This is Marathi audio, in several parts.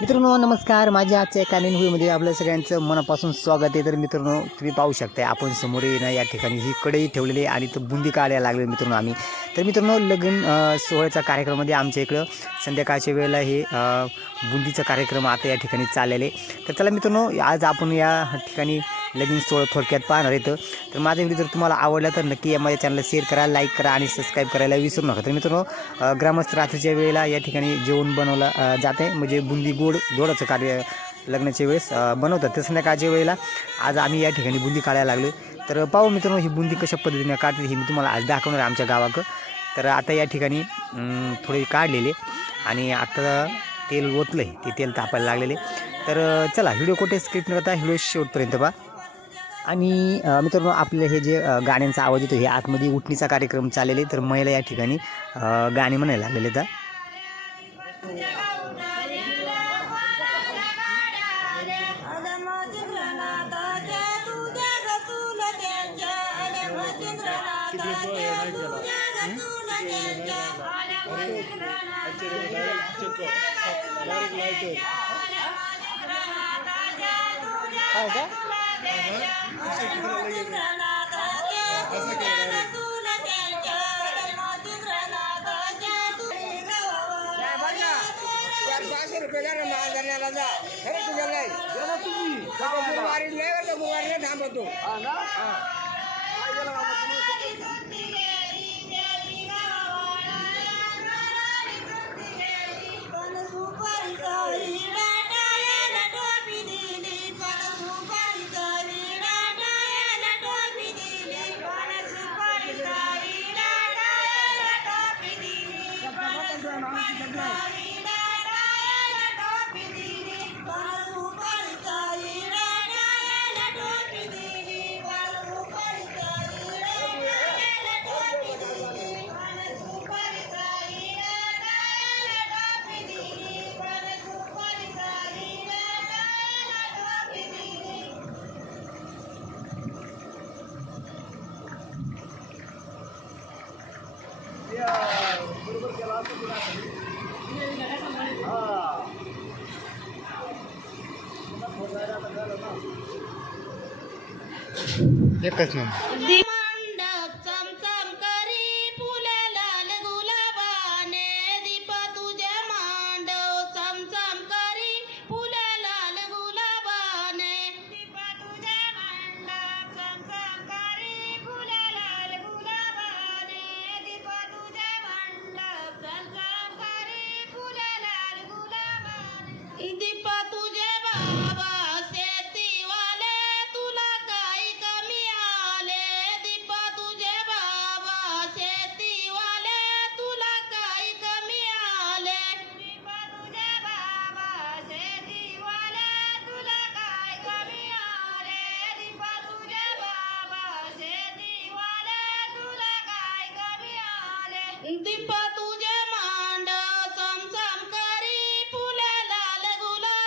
मित्रांनो नमस्कार. माझ्या आजच्या एका नवीन व्हिडिओमध्ये आपल्या सगळ्यांचं मनापासून स्वागत आहे. तर मित्रांनो तुम्ही पाहू शकता आपण समोर ना या ठिकाणी ही कढई ठेवलेली आणि तो बुंदी काढायला लागले मित्रांनो आम्ही. तर मित्रांनो लग्न सोहळ्याच्या कार्यक्रमामध्ये आमच्या इकडं संध्याकाळच्या वेळेला हे बुंदीचा कार्यक्रम आता या ठिकाणी चाललेले. तर चला मित्रांनो आज आपण या ठिकाणी लगीन सोहळा थोडक्यात पाहणार आहेत. तर माझा व्हिडिओ जर तुम्हाला आवडला तर नक्की माझ्या चॅनलला शेअर करा, लाईक करा आणि सबस्क्राईब करायला विसरू नका. तर मित्रांनो ग्रामस्थ रात्रीच्या वेळेला या ठिकाणी जेवण बनवलं जाते, म्हणजे बुंदी गोडाचं कार्य लग्नाच्या वेळेस बनवतात. तर संध्याकाळच्या वेळेला आज आम्ही या ठिकाणी बुंदी काढायला लागलो. तर पाहू मित्रांनो ही बुंदी कशा पद्धतीने काढते ही मी तुम्हाला आज दाखवणार आहे आमच्या गावाकडं. तर आता या ठिकाणी थोडे काढलेले आणि आता तेल ओतलं आहे, ते तेल तापायला लागलेले. तर चला व्हिडिओ कुठे स्किप न करता व्हिडिओ शेवटपर्यंत पहा. आणि मित्रांनो आपलं हे जे गाण्यांचा आवाज येतो हे आतमध्ये उठणीचा कार्यक्रम चाललेले. तर महिला या ठिकाणी गाणे म्हणायला लागलेले. तर एकच नंबर. दीपा तुझे मांड चमचम करी फुले लाल गुलाब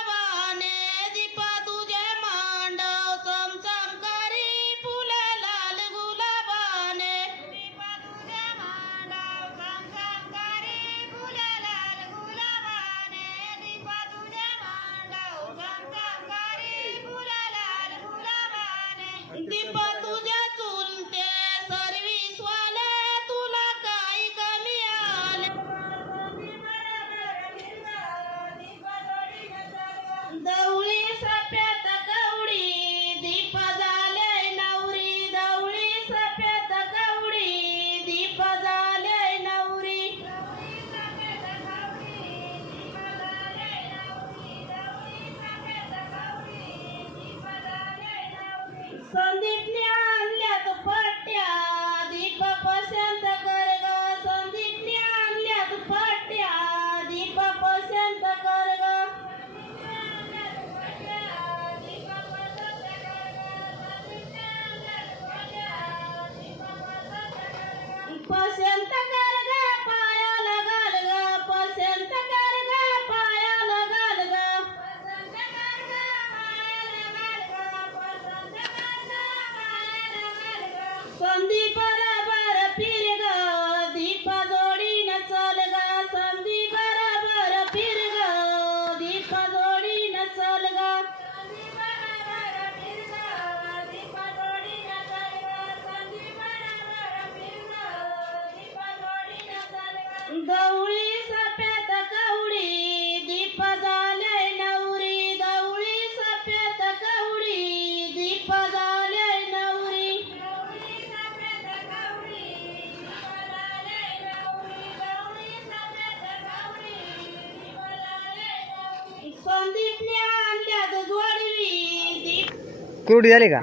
कुरडी झाली का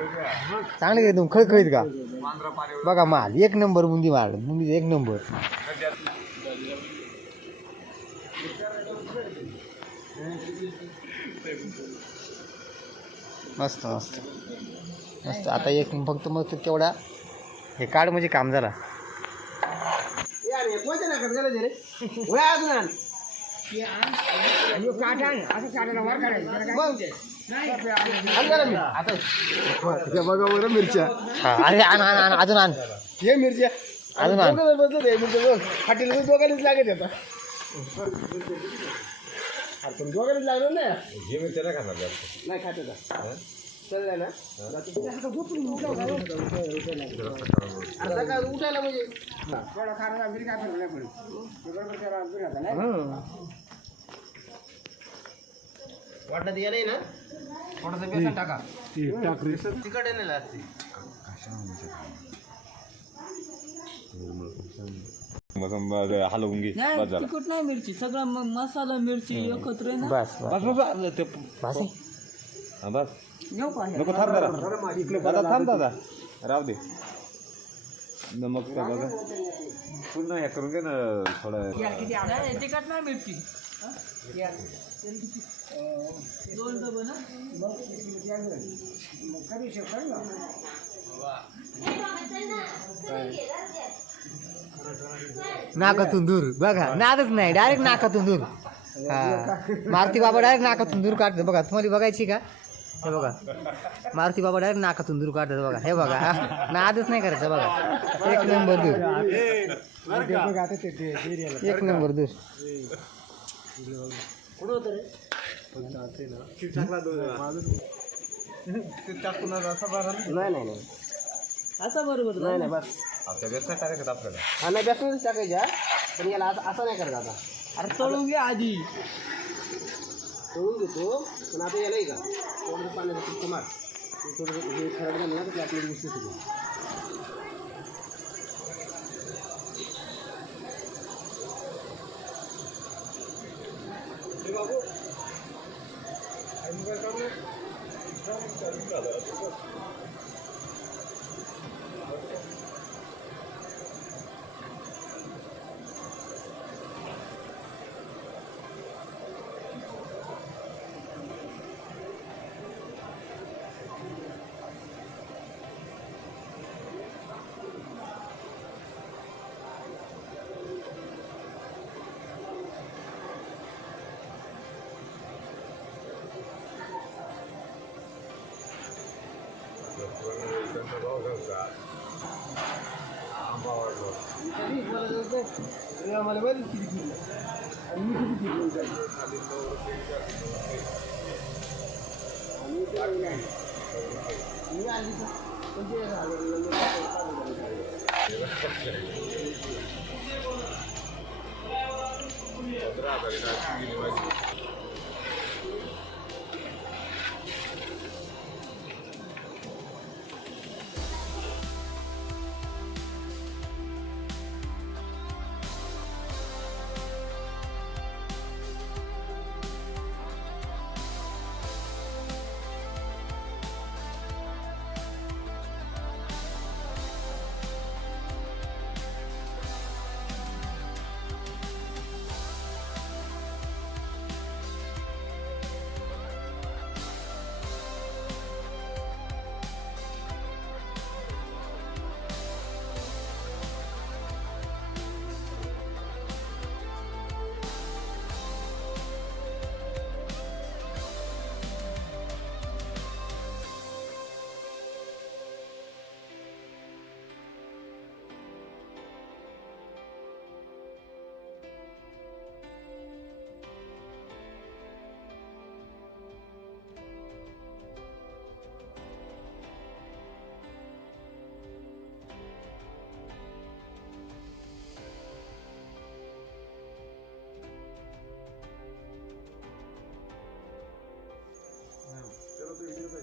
चांगले एकदम खळखळीत का बघा माल एक नंबर बुंदी माल बुंदी एक नंबर मस्त मस्त मस्त आता एक फक्त मग तेवढा हे काढ म्हणजे काम झाला मिरच्या अरे आण आण आण अजून आण हे मिरच्या अजून आण हॉटेल दोघांनीच लागत आता आपण दोघांनीच लागलो ना हे मिरच्या नाही खाणार नाही खात आता चल ना उठायला म्हणजे वाटत या नाही ना थोडंसं बेसन टाका तिखट आहे ना हलवून घे तिखट नाही मिरची सगळं मसाला मिरची एकत्र आहे ना बस बस बस घेऊ का नको थांब दादा थांब दादा राहू दे नमक बघा पुन्हा हे करून घे ना थोडं नाही तिखट नाही मिरची दोन डबं ना नाकातून दूर बघा नादच नाही डायरेक्ट नाकातून दूर हा मारुती बाबा डायरेक्ट नाकातून दूर काढतो बघा तुम्हाला बघायची का हे बघा मारुती बाबा डायरेक्ट नाकातून दूर काढतात बघा हे बघा नादच नाही करायचं बघा एक नंबर दूर एक नंबर दूर नाही असा बरोबर नाही नाही बस टाकायचं आपल्याला हा नाही बेसनच टाकायच्या पण याला असं नाही करायचं आता अरे तळून घे आधी तळून घेतो पण आता यालाही का थोडं पाण्याचं फक्त मार थोडं हे खराब झालं ना तर आपल्याला गोष्टी सुरू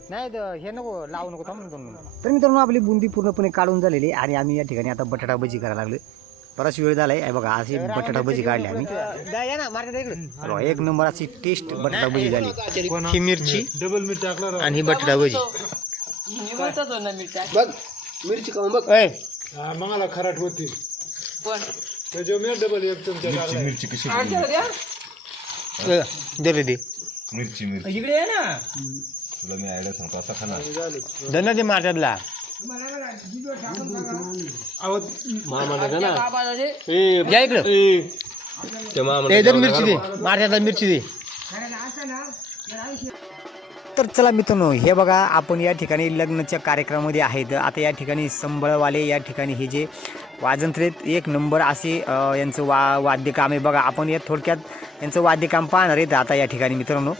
नाही तर हे नको लावू नको थांब तर मित्रांनो आपली बुंदी पूर्णपणे काढून झालेली आणि आम्ही या ठिकाणी आता बटाटा भजी करायला लागलो बराच वेळ झालाय आहे बघा अशी बटाटा भजी काढली आम्ही एक नंबर अशी टेस्ट बटाटा भजी झाली ही मिरची डबल मिरची आणि ही बटाटा भजी मी म्हणतो ना मिरच्या बघ मिरची खाऊन बघ. ऐ मला खराट होती पण त्याच्यावर मी डबल एक चमचा टाकला. मिरची कशी दे रे दे मिरची मिरची इकडे आहे ना तुला मी आयडिया सांगतो असा खाना धन्य ते मारतातला मामा ना बाबाला दे. या इकडं ते मामा ते जर मिरची दे मारतातला मिरची दे. तर चला मित्रांनो हे बघा आपण या ठिकाणी लग्नाच्या कार्यक्रमामध्ये आहेत. आता या ठिकाणी संबळवाले या ठिकाणी हे जे वाजंत्रेत एक नंबर असे यांचं वाद्यकाम आहे बघा. आपण या थोडक्यात यांचं वाद्यकाम पाहणार आहेत आता या ठिकाणी मित्रांनो.